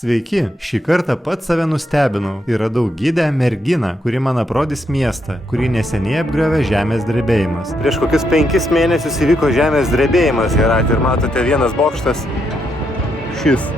Sveiki, šį kartą pats save nustebinau ir radau gidę merginą, kuri man aprodys miestą, kurį neseniai apgriovė žemės drebėjimas. Prieš kokius 5 mėnesius įvyko žemės drebėjimas, Herate, ir matote vienas bokštas, šis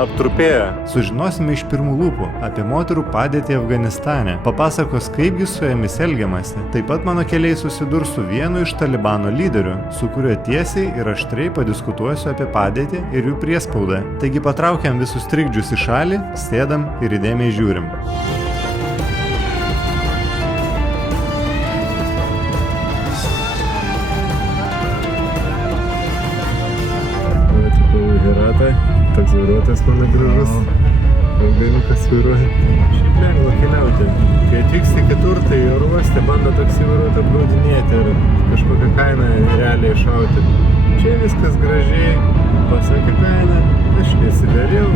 aptrupėjo. Sužinosime iš pirmų lūpų apie moterų padėtį Afganistane. Papasakos, kaipgi su jomis elgiamasi. Taip pat mano keliai susidurs su vienu iš Talibano lyderių, su kuriuo tiesiai ir aštriai padiskutuosiu apie padėtį ir jų priespaudą. Taigi patraukiam visus trikdžius į šalį, sėdam ir įdėmiai žiūrim. Herata, toks vairuotojas mano gražus, ilgainukas vairuoja. Šiaip lengva keliauti. Kai atvyksti kitur, tai oro uoste bando taksi vairuotoją apgaudinėti ir kažkokią kainą realiai iššauti. Čia viskas gražiai, pasakė kainą, aš nesidariau,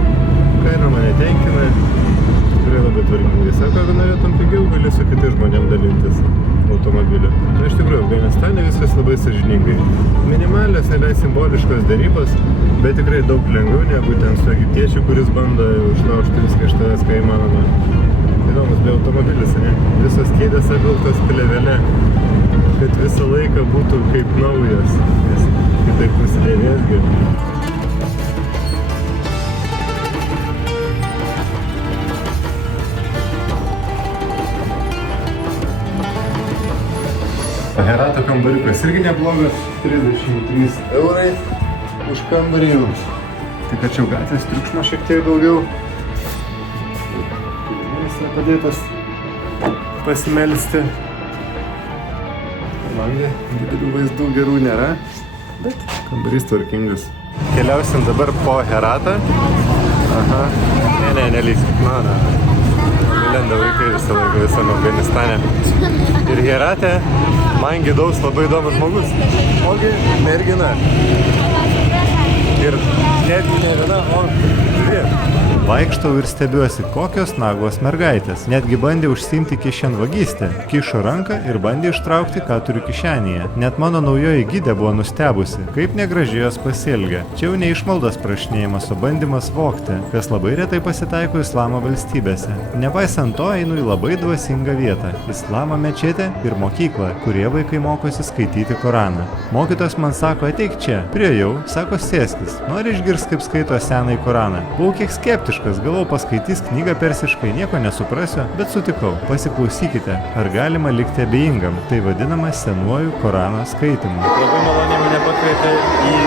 kaina mane tenkina, tikrai labai tvarkingai. Sako, jeigu norėtum pigiau, gali su kitais žmonėm dalintis automobiliu. Na, iš tikrųjų, Afganistane viskas labai sąžiningai. Minimalios, nebent simboliškos derybos, bet tikrai daug lengviau negu ten su egiptiečiu, kuris bando užlaužti viską iš tavęs, ką įmanoma. Įdomus be automobilis, ne? Visos kėdės apvilktos plėvele, kad visą laiką būtų kaip naujas, nes kitaip nusidėvėsgi. Herato kambariukas irgi neblogas, 33 eurai už kambarį jau. Tik kad čia gatvės triukšmo šiek tiek daugiau. Pilies padėtas pasimelsti. Langai didelių vaizdų gerų nėra, bet kambarys tvarkingas. Keliausim dabar po Heratą. Aha, nelįskit, na. Lenda vaikai visą laiką visame Afganistane. Ir Herate man gidaus labai įdomus žmogus. Ogi mergina. Ir netgi ne viena, o dvi. Vaikštau ir stebiuosi, kokios nagos mergaitės. Netgi bandė užsiimti kišenvagystę. Kišo ranką ir bandė ištraukti, ką turiu kišenėje. Net mano naujoji gidė buvo nustebusi, kaip negražiai jos pasielgia. Čia jau ne išmaldos prašinėjimas, o bandymas vogti, kas labai retai pasitaiko islamo valstybėse. Nepaisant to, einu į labai dvasingą vietą – islamo mečetę ir mokyklą, kurie vaikai mokosi skaityti Koraną. Mokytojas man sako, ateik čia. Priėjau, sako, sėskis. Nori išgirsti, kaip skaito senąjį Koraną. Buvau kiek skeptiškas, galvau paskaitys knygą persiškai, nieko nesuprasiu, bet sutikau. Pasiklausykite, ar galima likti abejingam. Tai vadinama senuoju Korano skaitimu. Labai maloniai mane pakvietė į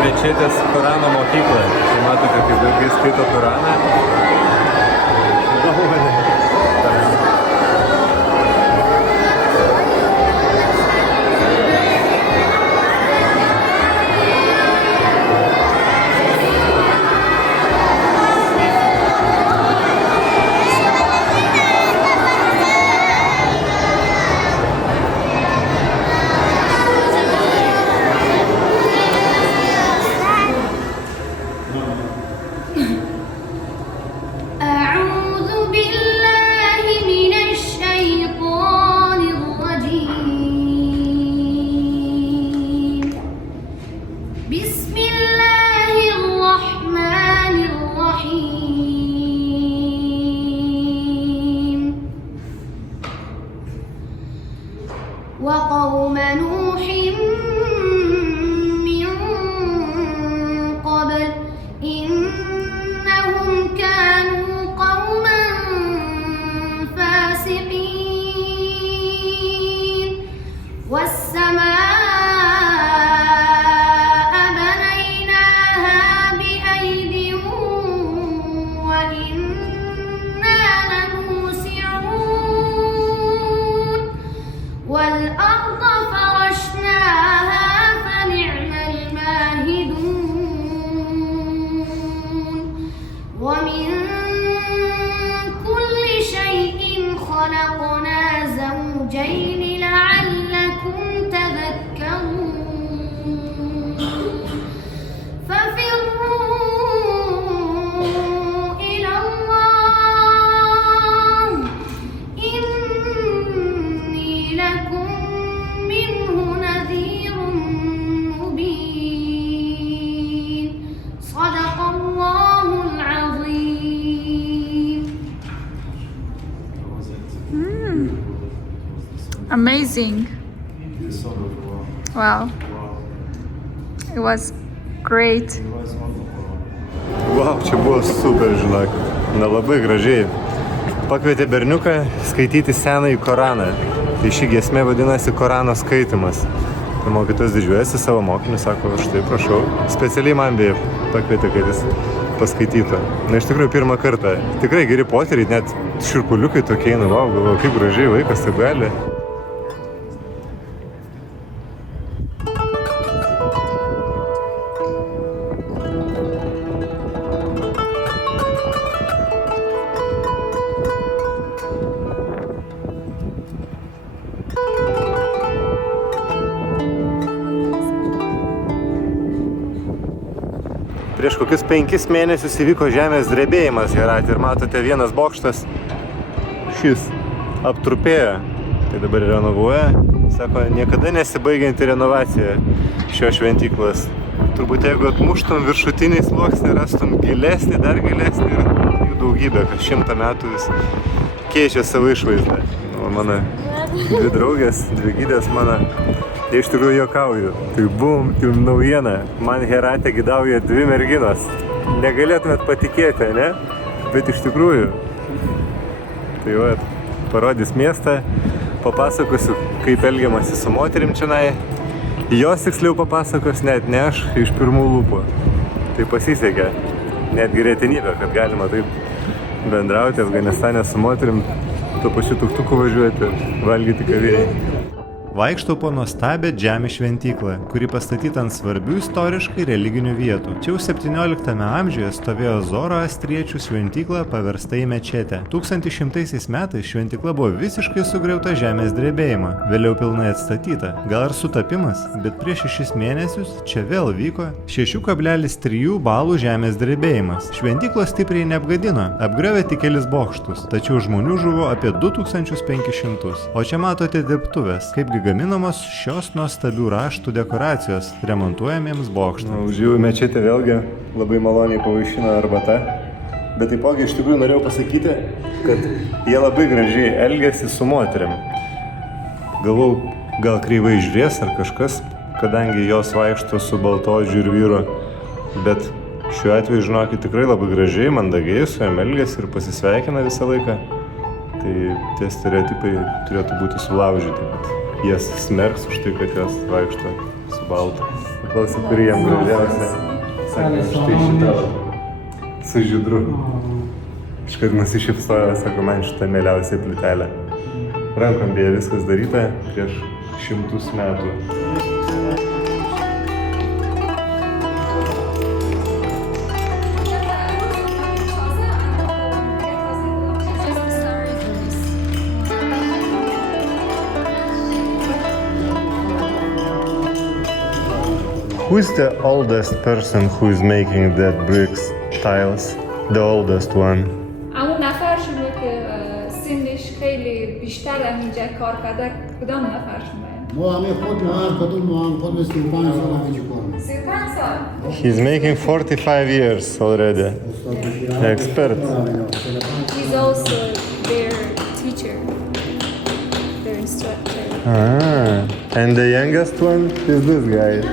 mečetės Korano mokyklą. Tai matote, kaip vaikai skaito Koraną. وقوم نوح من قبل إنهم amazing. Wow. It was great. Wow, čia buvo super, žinok. Na, labai gražiai. Pakvietė berniuką skaityti senąjį Koraną. Tai ši giesmė vadinasi Korano skaitymas. Tai mokytojas didžiuojasi savo mokiniu, sako, štai prašau. Specialiai man beje pakvietė, kad jis paskaitytų. Na, iš tikrųjų, pirmą kartą. Tikrai geri potyriai, net širpuliukai tokie, nu, wow, galvoju, kaip gražiai vaikas taip gali. Prieš kokius 5 mėnesius įvyko žemės drebėjimas Herate ir matote, vienas bokštas šis aptrupėjo. Tai dabar renovuoja. Sako, niekada nesibaigianti renovacija šios šventyklos. Turbūt jeigu atmuštum viršutinį sluoksnį, rastum gilesnį, dar gilesnį ir jų daugybė, kas 100 metų vis keičia savo išvaizdą. O mano dvi draugės, dvi gidės mano. Tai iš tikrųjų juokauju. Tai bum, tai naujiena. Man Herate gidauja 2 merginos. Negalėtumėt patikėti, ne? Bet iš tikrųjų. Tai va, parodys miestą, papasakosiu, kaip elgiamasi su moterim čionai. Jos tiksliau papasakos net ne aš iš pirmų lūpų. Tai pasisekė. Netgi retenybė, kad galima taip bendrauti Afganistane su moterim, tuo pačiu tuktuku važiuoti, valgyti kavinėje. Vaikštau po nuostabę Džami šventyklą, kuri pastatyta ant svarbių istoriškai religinių vietų. Čia jau 17 amžiuje stovėjo zoroastriečių šventykla paversta į mečetę. 1100 metais šventykla buvo visiškai sugriauta žemės drebėjimo, vėliau pilnai atstatyta. Gal ir sutapimas, bet prieš 6 mėnesius čia vėl vyko 6,3 balų žemės drebėjimas. Šventyklos stipriai neapgadino, apgriovė tik kelis bokštus, tačiau žmonių žuvo apie 2500. O čia matote dirbtuvės, kaipgi gaminamos šios nuostabių raštų dekoracijos remontuojamiems bokštams. Už jų mečetę vėlgi labai maloniai pavaišino arbata. Bet taipogi iš tikrųjų norėjau pasakyti, kad jie labai gražiai elgėsi su moteriam. Galvau, gal kreivai žiūrės ar kažkas, kadangi jos vaikšto su baltaodžiu ir vyru. Bet šiuo atveju, žinokit, tikrai labai gražiai, mandagiai su jam elgėsi ir pasisveikina visą laiką. Tai tie stereotipai turėtų būti sulaužyti, bet jas smerks už tai, kad jos vaikšto su baltu. Paklausiu, kuri jam gražiausia. Sakė, štai šitą su žydru. Iškart nusišypsojo, sako, man šitą mieliausia plytelė. Rankom beje viskas daryta prieš 100 metų. Who's the oldest person who is making that bricks tiles? The oldest one. اون نفرشونه که سنش خیلی بیشتر از اینجا کار کرده کدام نفرشونه؟ ما همه خود ما هر کدوم ما هم خود 35 سال همینجا کار می‌کنیم. 35 سال. He's making 45 years already. Expert. He's also their teacher, their instructor. And the youngest one is this guy.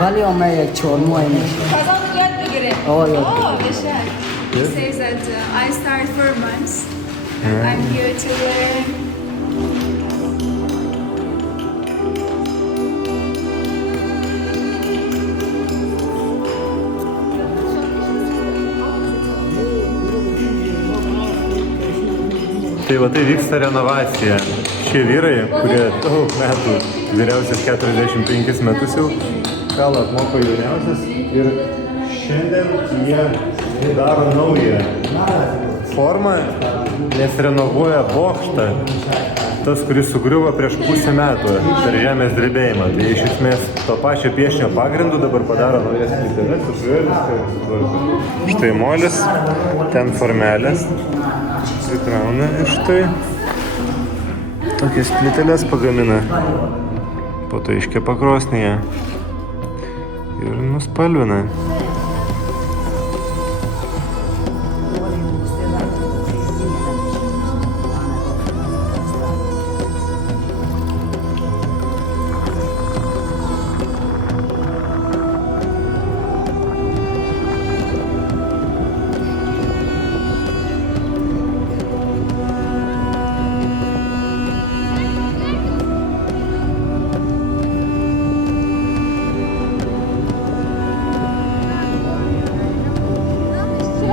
ولی آمه یک 4 ماه میشه. تازه یاد بگیره. بشه. He says that I started 4 months. I'm here to learn. Tai va, tai vyksta renovacija. Šie vyrai, kurie daug metų, vyriausias 45 metus jau, kalą apmoko jauniausias ir šiandien jie daro naują formą, nes renovuoja bokštą. Tas, kuris sugriuvo prieš pusę metų per žemės drebėjimą. Tai iš esmės to pačio piešinio pagrindu dabar padaro naujas plyteles, susivėlis. Štai molis, ten formelės. Pritrauna ir štai tokias plyteles pagamina. Po to iškepa krosnyje ir nuspalvina.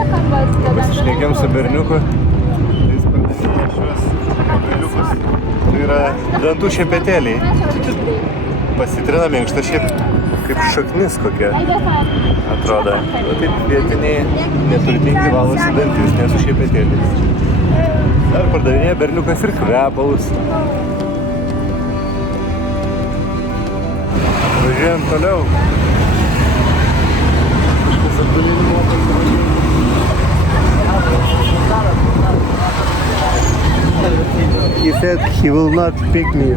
Pasišnekėm su berniuku, tai jis pardavinėja šiuos pagaliukus. Tai yra dantų šepetėliai. Pasitrina minkšta šiaip kaip šaknis kokia atrodo. O taip vietiniai neturtingi valosi dantis, ne su šepetėliais. Dar pardavinėja berniukas ir kvepalus. Važiuojam toliau. Kažkas atgalinimo pasivažiuoja. He said he will not pick me.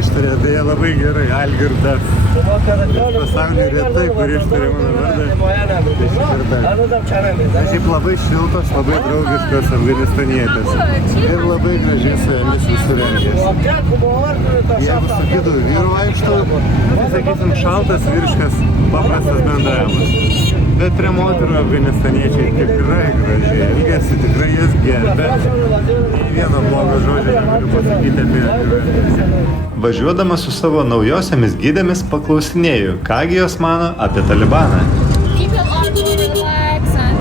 Ištarė beje labai gerai, Algirdas. Pasaulyje retai, kur ištarė mano vardą. Tai šį kartą. Šiaip labai šiltos, labai draugiškos afganistanietės. Ir labai gražiai su jomis susirengęs. Jeigu su kitu vyru vaikštau, tai sakysim šaltas, vyriškas, paprastas bendravimas. Bet prie moterų afganistaniečiai tikrai gražiai elgėsi, tikrai jas gerbė. Nei vieno blogo žodžio negaliu pasakyti apie juos. Važiuodamas su savo naujosiamis gidėmis paklausinėju, kągi jos mano apie Talibaną. People are more relaxed and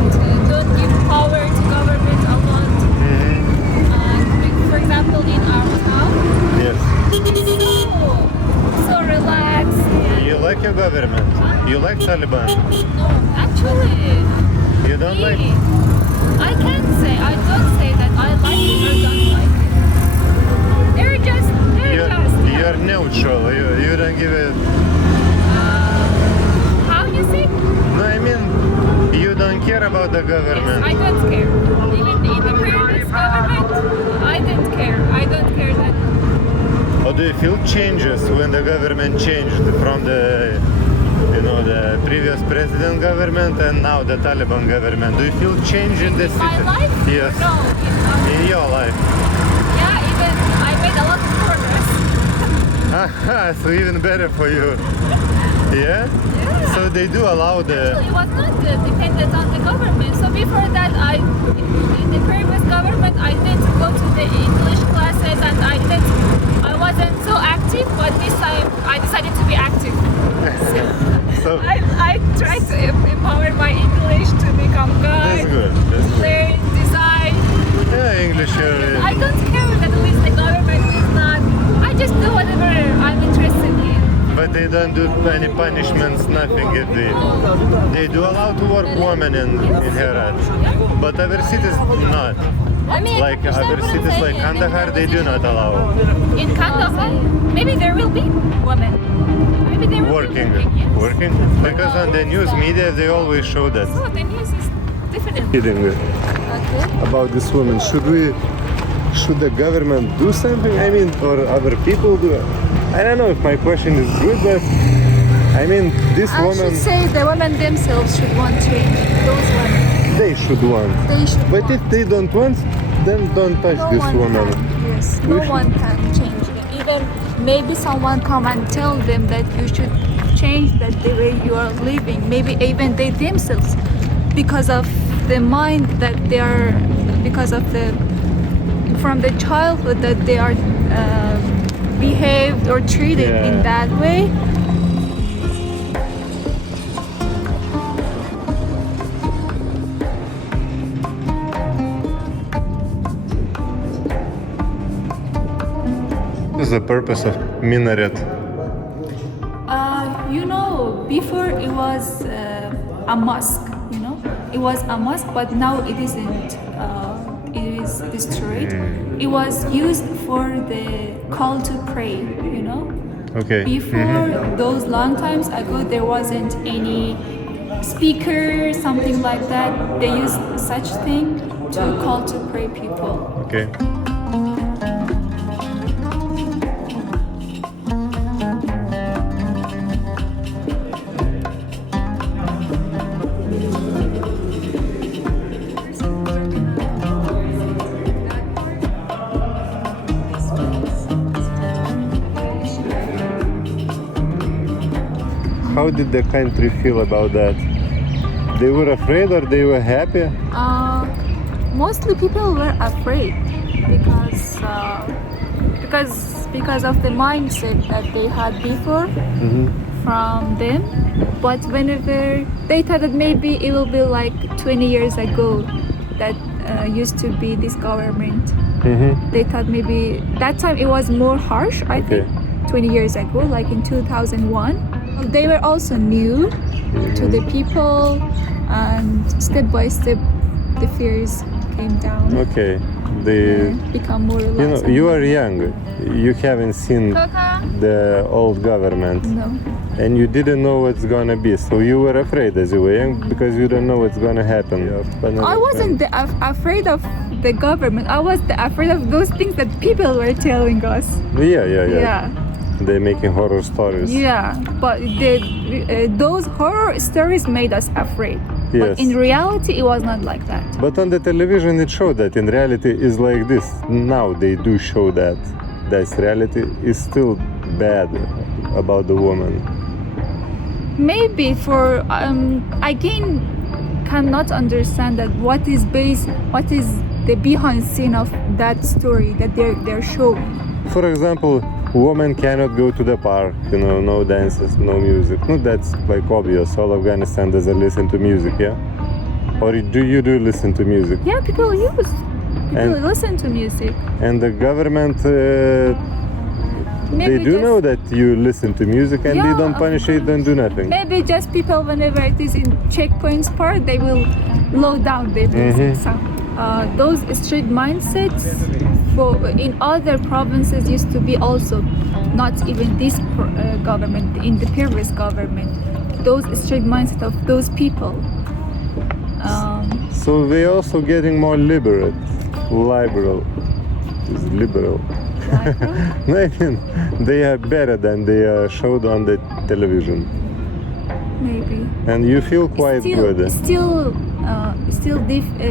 don't give power to government a lot. For example, in our town, Yes. so relaxed. You like your government? You like Taliban? No, actually, You don't like? I can't say. I don't say that I like it or don't like it. They're just. You're neutral. You don't give it. How you say? No, I mean, you don't care about the government. I don't care. Even in the previous government, I didn't care. I don't care that. Or do you feel changes when the government changed from the previous president government and now the Taliban government? Do you feel change in the In city? my life? Yes. No. In your life. Yeah, even I made a lot of progress. Aha, so even better for you. Yeah? So they do allow the... Actually, it was not dependent on the government. So before that, in the previous government, I didn't go to the English classes and I wasn't so active. But this time, I decided to be active. So I tried to empower my English to become that's good, good. That's good. learn design. Yeah, English. I don't care that with the government is not. I just do whatever I'm interested in. But they don't do any punishments, nothing. They do allow to work women in Herat. But other cities not. I mean, Like other cities like Kandahar, they do not allow. In Kandahar, maybe there will be women. Maybe they will Working. be yes. Working? Because on the news media they always show that. So the news is different. Kidding Okay. about this woman. Should the government do something? I mean, or other people do it? I don't know if my question is good, but I mean, this I woman, should say the women themselves should want change. Those women, they should want. they should. But want. if they don't want, then don't touch No this one woman. can. Yes, We no should- one can change them. Even maybe someone come and tell them that you should change that the way you are living. Maybe even they themselves, because of the mind that they are, because of the from the childhood that they are behaved or treated Yeah. in that way. What is the purpose of minaret? Before it was a mosque, it was a mosque, but now it isn't. It is destroyed. It was used for the call to pray, Okay. Before those long times ago, there wasn't any speaker, something like that. They used such thing to call to pray people. Okay. How did the country feel about that? They were afraid or they were happy? Mostly people were afraid because of the mindset that they had before from them. But whenever they thought that maybe it will be like 20 years ago that used to be this government. They thought maybe that time it was more harsh, I think, 20 years ago, like in 2001. They were also new to the people, and step by step the fears came down. Okay. Become more relaxed. You are young. You haven't seen the old government. No. And you didn't know what's gonna be, so you were afraid as you were young because you don't know what's gonna happen. I wasn't afraid of the government. I was afraid of those things that people were telling us. Yeah. They're making horror stories. Yeah, but those horror stories made us afraid. Yes. But in reality, it was not like that. But on the television it showed that in reality is like this. Now they do show that. That's reality is still bad about the woman. Maybe for again cannot understand that what is the behind scene of that story that they're showing. For example, women cannot go to the park, no dances, no music. No, that's like obvious. All Afghanistan doesn't listen to music, yeah? Or do you listen to music? Yeah, people listen to music. And the government, Maybe they do just- know that you listen to music and they don't punish it, don't do nothing. Maybe just people, whenever it is in checkpoints part, they will low down their music sound. Those strict mindsets in other provinces used to be also not even this government, in the previous government. Those strict mindset of those people. So they're also getting more liberal. Is liberal. I mean, they are better than they are showed on the television. Maybe. And you feel quite good. Still,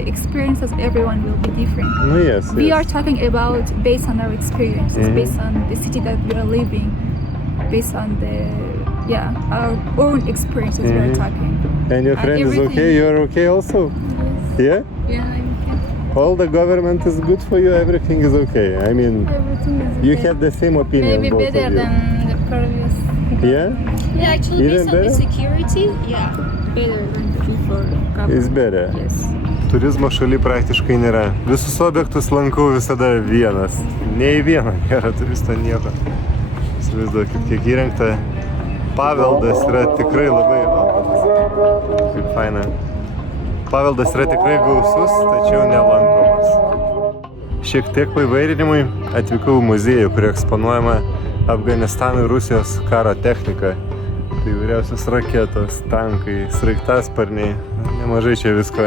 experiences everyone will be different. Yes. We are talking about based on our experiences, based on the city that we are living, based on our own experiences we are talking. And your friend is okay? You are okay also? Yes. Yeah? Yeah, I'm okay. All the government is good for you, everything is okay. I mean, Everything is you okay. have the same opinion, Maybe both better of you. than the previous. Yeah? Yeah, actually, Even based on the better? security, yeah, better than before. It's better. Yes. Turizmo šaly praktiškai nėra. Visus objektus lankau visada vienas. Nei vieno nėra turisto nieko. Įsivaizduokit, kiek įrengta. Paveldas yra tikrai labai... Kaip faina. Paveldas yra tikrai gausus, tačiau nelankomas. Šiek tiek paįvairinimui atvykau į muziejų, kur eksponuojama Afganistano ir Rusijos karo technika. Tai įvairiausios raketos, tankai, sraigtasparniai, nemažai čia visko.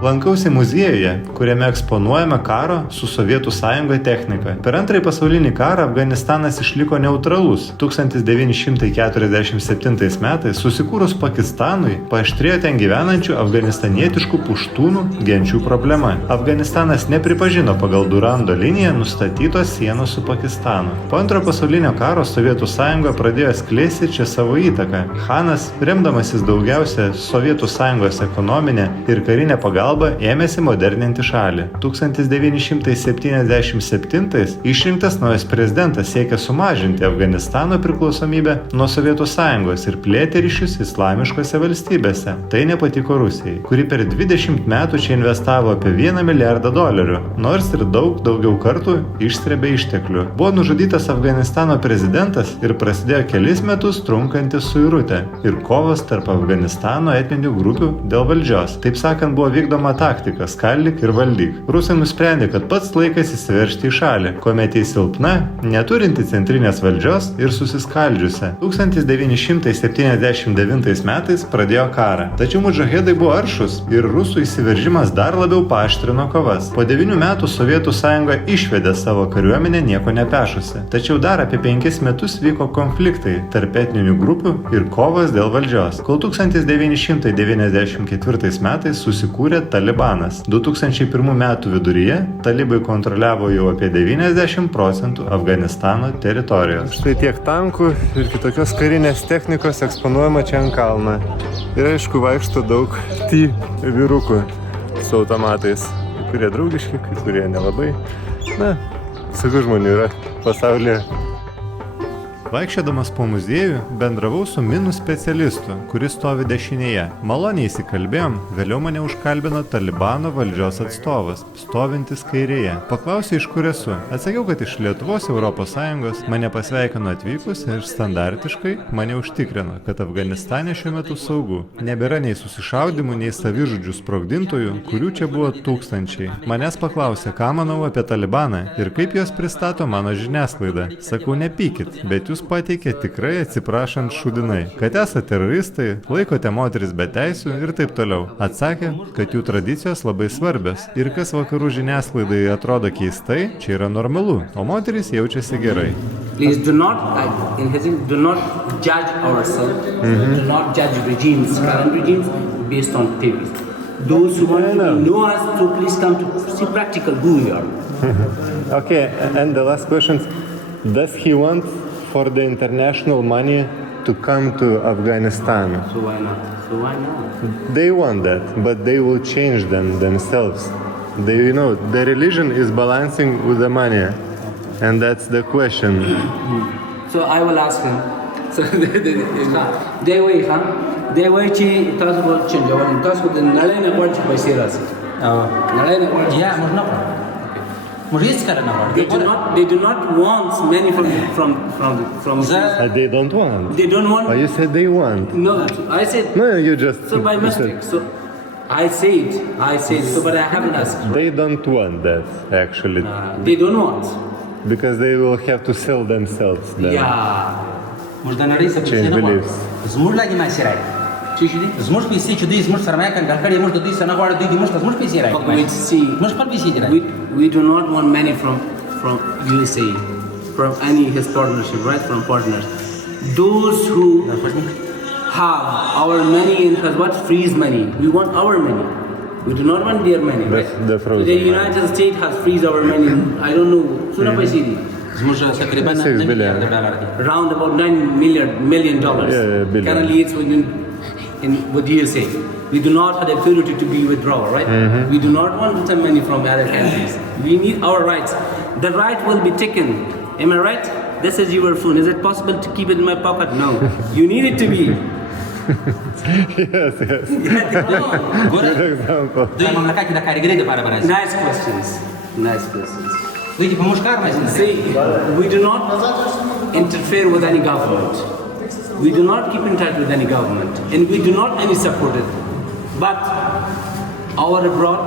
Lankausi muziejuje, kuriame eksponuojama karo su Sovietų sąjunga technika. Per Antrąjį pasaulinį karą Afganistanas išliko neutralus. 1947 metais susikūrus Pakistanui paaštrėjo ten gyvenančių afganistanietiškų puštūnų genčių problema. Afganistanas nepripažino pagal Durando liniją nustatytos sienos su Pakistanu. Po Antrojo pasaulinio karo Sovietų sąjunga pradėjo skleisti čia savo įtaką. Hanas, remdamasis daugiausia Sovietų sąjungos ekonominę ir karinę pagalbą, ėmėsi moderninti šalį. 1977 išrinktas naujas prezidentas siekė sumažinti Afganistano priklausomybę nuo Sovietų sąjungos ir plėtė ryšius islamiškose valstybėse. Tai nepatiko Rusijai, kuri per 20 metų čia investavo apie $1 milijardą, nors ir daugiau kartų išstrebė išteklių. Buvo nužudytas Afganistano prezidentas ir prasidėjo kelis metus trunkantis suirutė ir kovos tarp Afganistano etninių grupių dėl valdžios. Taip sakant, buvo vykdoma taktika skaldyk ir valdyk. Rusai nusprendė, kad pats laikas įsiveržti į šalį, kuomet jį silpna, neturinti centrinės valdžios ir susiskaldžiusi. 1979 metais pradėjo karą. Tačiau mudžahedai buvo aršus ir rusų įsiveržimas dar labiau paaštrino kovas. Po 9 metų Sovietų sąjunga išvedė savo kariuomenę nieko nepešusi. Tačiau dar apie 5 metus vyko konfliktai tarp etninių grupių ir kovas dėl valdžios. Kol 1994 metais susikūrė Talibanas. 2001 metų viduryje talibai kontroliavo jau apie 90% Afganistano teritorijos. Štai tiek tankų ir kitokios karinės technikos eksponuojama čia ant kalno. Ir aišku, vaikšto daug vyrukų su automatais. kurie draugiški, kai kurie nelabai. Na, visokių žmonių yra pasaulyje. Vaikščiodamas po muziejų bendravau su minų specialistu, kuris stovi dešinėje. Maloniai įsikalbėjom, vėliau mane užkalbino Talibano valdžios atstovas, stovintis kairėje. Paklausė, iš kur esu. Atsakiau, kad iš Lietuvos, ES, mane pasveikino atvykus ir standartiškai mane užtikrino, kad Afganistane šiuo metu saugu. Nebėra nei susišaudimų, nei savižudžių sprogdintojų, kurių čia buvo tūkstančiai. Manęs paklausė, ką manau apie Talibaną ir kaip juos pristato mano žiniasklaida. Sakau, nepykit, bet jūs pateikė tikrai atsiprašant šūdinai, kad esate teroristai, laikote moteris be teisių ir taip toliau. Atsakė, kad jų tradicijos labai svarbios ir kas vakarų žiniasklaidai atrodo keistai, čia yra normalu, o moteris jaučiasi gerai. Please do not judge ourselves, do not judge regimes, current regimes, based on theories. Those who want to know us, so please come to see practical who we are. Okay, and the last question, does he want for the international money to come to Afghanistan? So why not? They want that, but they will change themselves. The religion is balancing with the money, and that's the question. So I will ask him. So they way chi tasu bol change awal tasu the nalena word by serasi. Nalena word. Yeah, no. They do not want money from They don't want. They don't want. Oh, you said they want. No, I said. No, you just. So by mistake. So I said. So, but I haven't asked. They don't want that actually. They don't want. Because they will have to sell themselves. Then. Yeah. Change beliefs. زموږ پیسې چې دوی زموږ سرمایه کنګل کړي موږ د دوی سره نه غواړو دوی موږ ته زموږ پیسې راکړي موږ خپل پیسې راکړي We do not want money from USA, from any his partnership, right? From partners. Those who have our money and has what freeze money. We want our money. We do not want their money, right? The United States has freeze our money. I don't know. Suna paisa di. زموږ تقریبا $9 billion Around about $9 million. Billion. Currently it's with USA. We do not have the authority to be withdrawal, right? We do not want some money from other countries. We need our rights. The right will be taken. Am I right? This is your phone. Is it possible to keep it in my pocket? No. You need it to be. Yes. Good example. دوی مملکت کې د کارګرۍ لپاره برابر. Nice questions. دوی په موږ کار نه کوي. See, we do not interfere with any government. We do not keep in touch with any government, and we do not any support it. But our abroad,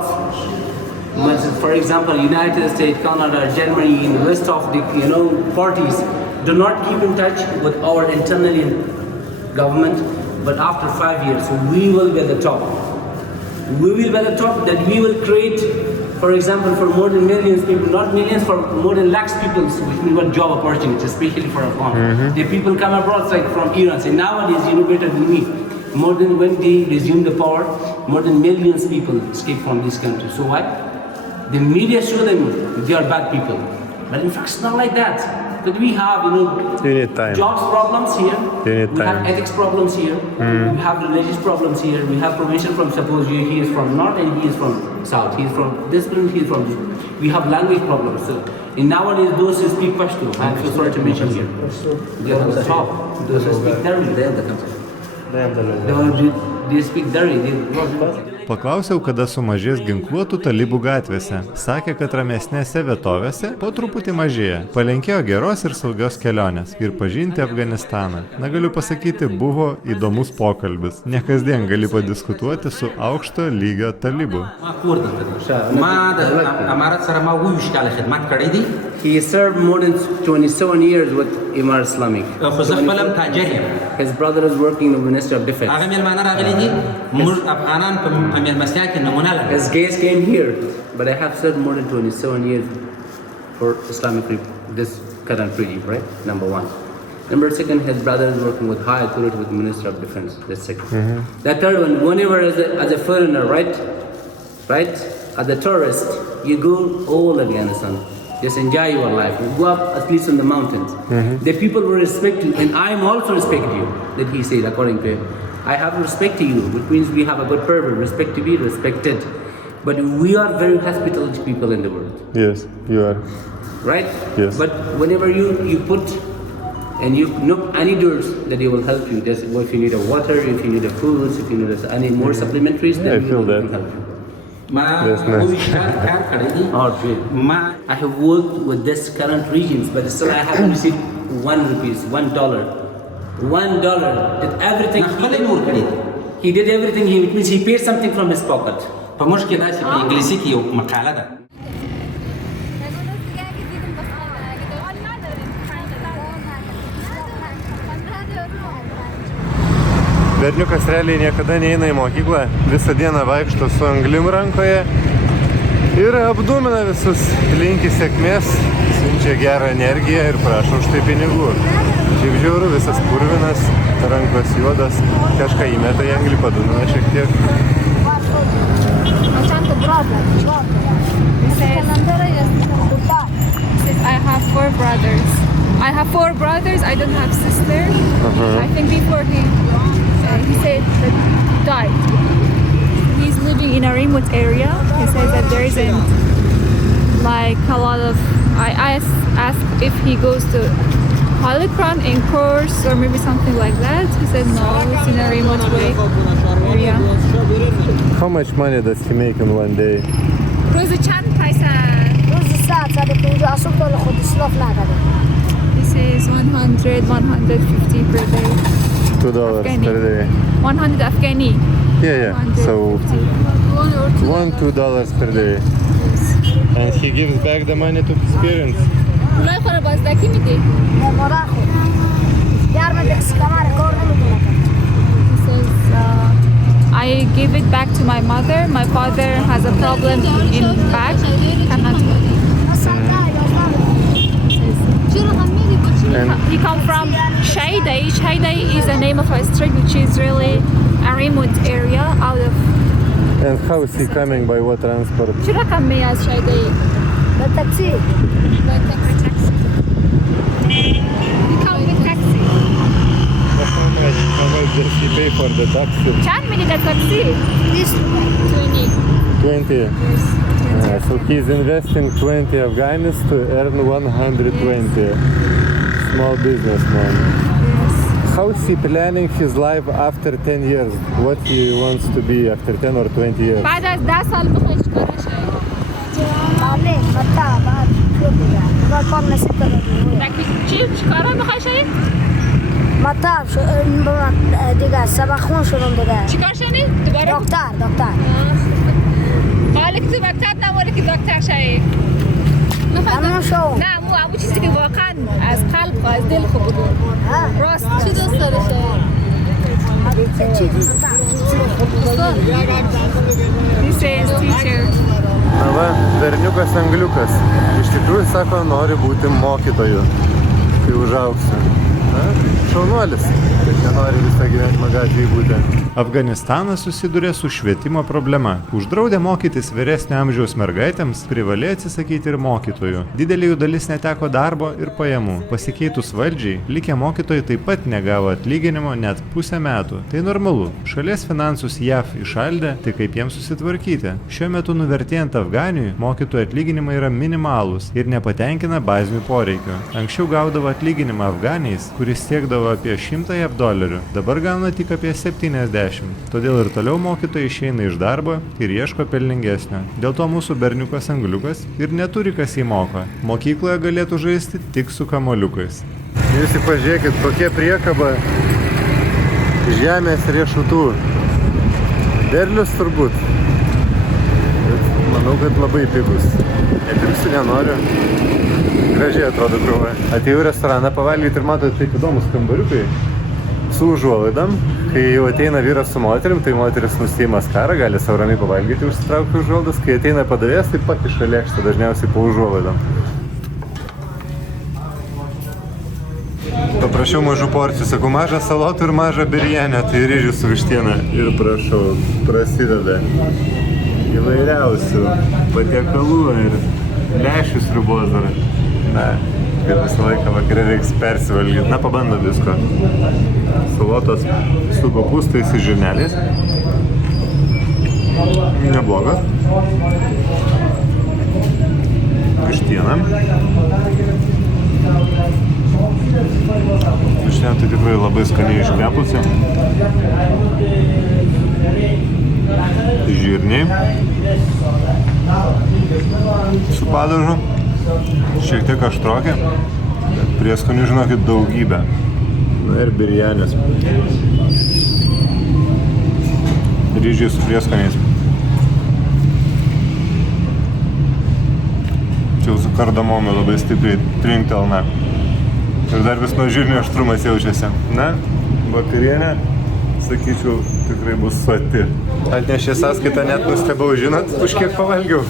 for example, United States, Canada, Germany, and the rest of the parties do not keep in touch with our internal government. But after 5 years, we will be at the top. We will be at the top. That we will create, for example, for more than millions of people, not millions, for more than lakhs of people, which means what job opportunities, especially for Afghan. The people come abroad, like from Iran, say nowadays you know better than me. More than when they resume the power, more than millions of people escape from this country. So why? The media show them they are bad people, but in fact it's not like that. But we have, jobs problems here. We have ethics problems here. We have religious problems here. We have provision from, suppose he is from north and he is from south. He is from this place, he is from this. We have language problems. So, and nowadays those who speak Pashto, I'm so sorry to mention here, they are on the top. Those who speak Dari, they are the country. They speak Dari. Paklausiau, kada sumažės ginkluotų talibų gatvėse. Sakė, kad ramesnėse vietovėse po truputį mažėja. Palinkėjo geros ir saugios kelionės ir pažinti Afganistaną. Na, galiu pasakyti, buvo įdomus pokalbis. Ne kasdien gali padiskutuoti su aukšto lygio talibu. He served more than 27 years with Imar Islamic. His brother is working in the Ministry of Defense. His case came here, but I have served more than 27 years for Islamic, this current regime, right? Number one. Number second, his brother is working with high authority with the Ministry of Defense. That's second. The third one, whenever as a foreigner, right? As a tourist, you go all Afghanistan. Just enjoy your life. You go up at least in the mountains. The people will respect you, and I am also respect you. That he said, according to him. I have respect to you, which means we have a good purpose. Respect to be respected. But we are very hospitable people in the world, Yes, you are. right? Yes. But whenever you put and you knock any doors that they will help you. That's if you need a water, if you need a food, if you need any more supplementaries, Yeah, I then feel we that. can help you. That's nice. Oh, great. I have worked with this current regions, but still I haven't received $1, $1. $1. Did everything. He did everything. It means he paid something from his pocket. په موږ کې داسې په انګلیسي کې یو مقاله ده Berniukas realiai niekada neina į mokyklą, visą dieną vaikšto su anglim rankoje ir apdūmina visus, linki sėkmės, siunčia gerą energiją ir prašo už tai pinigų. Šiaip žiauru, visas purvinas, rankos juodas, kažką įmeta į anglį, padūmina šiek tiek. I have four brothers. I don't have sister. I think before he said that he died. He's living in a remote area. He says that there isn't like a lot of. I asked if he goes to Holy Crown in course or maybe something like that. He said no, it's in a remote area. How much money does he make in one day? روزی چند پیسه؟ روزی 150 صبح تا خود اسلاف نداره. He says 100, 150 per day. $2 per day. 100 Afghani. Yeah. So 1-2 per day. And he gives back the money to his parents. پولای خوره بازدکی میدی؟ نه مادر خود. گرم دست کمر کار نمیتونه کنه. He says I give it back to my mother. My father has a problem in back. Cannot. He come from Shaydai. Shaydai is the name of a street which is really a remote area out of. And how is he coming, by what transport? شو رقم مياز Shaydai? بالتاكسي. By taxi. He come with taxi. How much does he pay for the taxi? چند میدی در تاکسی؟ 20. 20. So he's investing 20 Afghanis to earn 120. Small businessman. How is he planning his life after 10 years? What he wants to be after 10 or 20 years? بعد از 10 سال بخوای چیکار شه؟ بعدين متى بعد شو بقى؟ بعد قمنا 6 چیکارا میخوای شی؟ متى شو دیگه سبخون شدم دیگه. چیکار شنی؟ دوباره؟ دکتر. حالا که تو مکتب نمونه که دکتر شی؟ همون شو. نه مو چیزی که واقعا از قلب و از دل خوب بود. راست چی دوست داره شی؟ He says teacher. Na va, berniukas angliukas. Iš tikrųjų sako, nori būti mokytoju, kai užaugsiu. Na, šaunuolis, bet nenori visą gyvenimą gatvėje būti. Afganistanas susiduria su švietimo problema. Uždraudė mokytis vyresnio amžiaus mergaitėms, privalėjo atsisakyti ir mokytojų. Didelė jų dalis neteko darbo ir pajamų. Pasikeitus valdžiai, likę mokytojai taip pat negavo atlyginimo net pusę metų. Tai normalu. Šalies finansus JAV išaldė, tai kaip jiems susitvarkyti. Šiuo metu nuvertėjant Afganijui, mokytojų atlyginimai yra minimalūs ir nepatenkina bazinių poreikių. Anksčiau gaudavo atlyginimą Afganijais, kuris siekdavo apie $100. Dabar gauna tik apie 70. Todėl ir toliau mokytojai išeina iš darbo ir ieško pelningesnio. Dėl to mūsų berniukas angliukas ir neturi kas jį moko. Mokykloje galėtų žaisti tik su kamoliukais. Jūs pažiūrėkit, kokia priekaba žemės riešutų. Derlius turbūt. Bet manau, kad labai pigus. Nepirksiu, nenoriu. Gražiai atrodo krūva. Atėjau į restoraną pavalgyti ir matote, taip įdomus kambariukai su užuolaidam. Kai jau ateina vyras su moterim, tai moteris nusiima skarą, gali savo ramiai pavalgyti, užsitraukti užuolaidas. Kai ateina padavėjas, tai pakiša lėkštę dažniausiai po užuolaidom. Paprašiau mažų porcijų, sakau, mažą salotų ir mažą birjenę, tai ryžių su vištiena. Ir prašau, prasideda įvairiausių patiekalų ir lęšių sriubos dar. Na, kad visą laiką vakarė reiks persivalgyti. Na, pabandom visko. Salotos su kopūstais ir žirneliais. Nebloga. Vištiena. Vištiena tai tikrai labai skaniai iškepusi. Žirniai. Su padažu. Šiek tiek aštrokė. Bet prieskonių, žinokit, daugybę. Na ir birjanis. Ryžiai su prieskoniais. Čia jau su kardamomu labai stipriai trinktelna. Ir dar vis nuo žirnių aštrumas jaučiasi. Na, vakarienė, sakyčiau, tikrai bus soti. Atnešė sąskaitą, net nustebau, žinot, už kiek pavalgiau?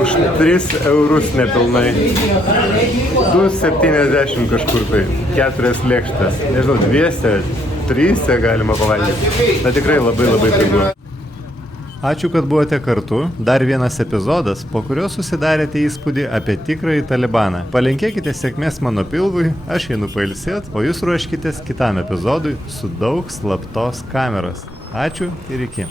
Už 3 eurus nepilnai. 2,70 kažkur tai. 4 lėkštės. Nežinau, 2, 3 galima pavalgyti. Na tikrai labai pigu. Ačiū, kad buvote kartu. Dar vienas epizodas, po kurio susidarėte įspūdį apie tikrąjį Talibaną. Palinkėkite sėkmės mano pilvui, aš einu pailsėt, o jūs ruoškitės kitam epizodui su daug slaptos kameros. Ačiū ir iki.